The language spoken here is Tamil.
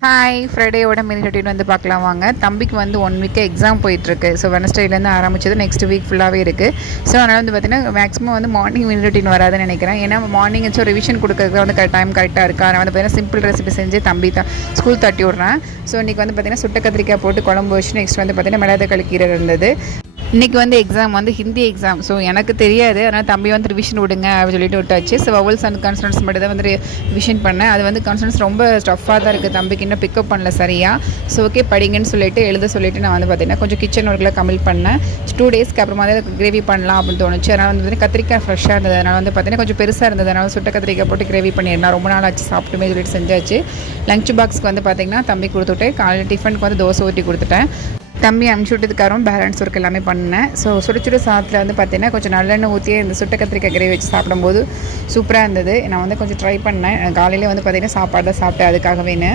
ஹாய் ஃப்ரைடேயோட மினி ரொட்டீன் வந்து பார்க்கலாம் வாங்க. தம்பிக்கு வந்து 1 வீக் எக்ஸாம் போயிட்டுருக்கு. ஸோ வெனஸ்டேலேருந்து ஆரம்பிச்சது நெக்ஸ்ட் வீக் ஃபுல்லாகவே இருக்குது. ஸோ அதனால் வந்து பார்த்திங்கன்னா மேக்ஸிமம் வந்து மார்னிங் மினி ரொட்டீன் வராதுன்னு நினைக்கிறேன். ஏன்னா மார்னிங் வச்சு ரிவிஷன் கொடுக்கறதுக்கு வந்து டைம் கரெக்டாக இருக்கா. நான் வந்து பார்த்திங்கன்னா சிம்பிள் ரெசிபி செஞ்சு தம்பி ஸ்கூல் தட்டி விட்றேன். ஸோ இன்றைக்கி வந்து பார்த்திங்கன்னா சுட்ட கத்திரிக்காய் போட்டு குழம்பு வச்சு நெக்ஸ்ட் வந்து பார்த்திங்கன்னா மிளகாய் கீரை இருந்தது. இன்றைக்கி வந்து எக்ஸாம் வந்து ஹிந்தி எக்ஸாம். ஸோ எனக்கு தெரியாது, அதனால் தம்பி வந்து ரிவிஷன் விடுங்க அப்படின்னு சொல்லிட்டு விட்டாச்சு. ஸோ வவல்ஸ் அண்ட் கான்சனன்ட்ஸ் மட்டும் தான் வந்து ரிவிஷன் பண்ணேன். அது வந்து கான்சனன்ட்ஸ் ரொம்ப ஸ்டஃபாக தான் இருக்குது, தம்பிக்கு இன்னும் பிக்கப் பண்ணல சரியாக. ஸோ ஓகே படிங்கன்னு சொல்லிட்டு எழுத சொல்லிட்டு நான் வந்து பார்த்திங்கன்னா கொஞ்சம் கிச்சன் ஒர்க்கில் கம்ப்ளீட் பண்ணேன். 2 டேஸ்க்கு அப்புறமா தான் கிரேவி பண்ணலாம் அப்படின்னு தோணுச்சு. அதனால் வந்து கத்திரிக்காய் ஃப்ரெஷ்ஷாக இருந்தது, அதனால் வந்து பார்த்திங்கன்னா கொஞ்சம் பெருசாக இருந்தது, அதனால் சுட்ட கத்திரிக்காய் போட்டு கிரேவி பண்ணியிருந்தேன். ரொம்ப நாள் ஆச்சு சாப்பிட்டுமே சொல்லிட்டு செஞ்சாச்சு. லஞ்ச் பாக்ஸ்க்கு வந்து பார்த்திங்கன்னா தம்பி கொடுத்துட்டேன். காலையில் டிஃபனுக்கு வந்து தோசை ஊற்றி கொடுத்துட்டேன். தம்பி அனுப்பிச்சி விட்டதுக்காரும் பேலன்ஸ் ஒர்க் எல்லாமே பண்ணேன். ஸோ சுட சாதத்தில் வந்து பார்த்திங்கன்னா கொஞ்சம் நல்லெண்ணெய் ஊற்றி இந்த சுட்ட கத்திரிக்காய் கிரேவி வச்சு சாப்பிடும்போது சூப்பராக இருந்தது. நான் வந்து கொஞ்சம் ட்ரை பண்ணேன். காலையிலே வந்து பார்த்திங்கன்னா சாப்பாடு தான் சாப்பிட்டேன் அதுக்காகவேன்னு.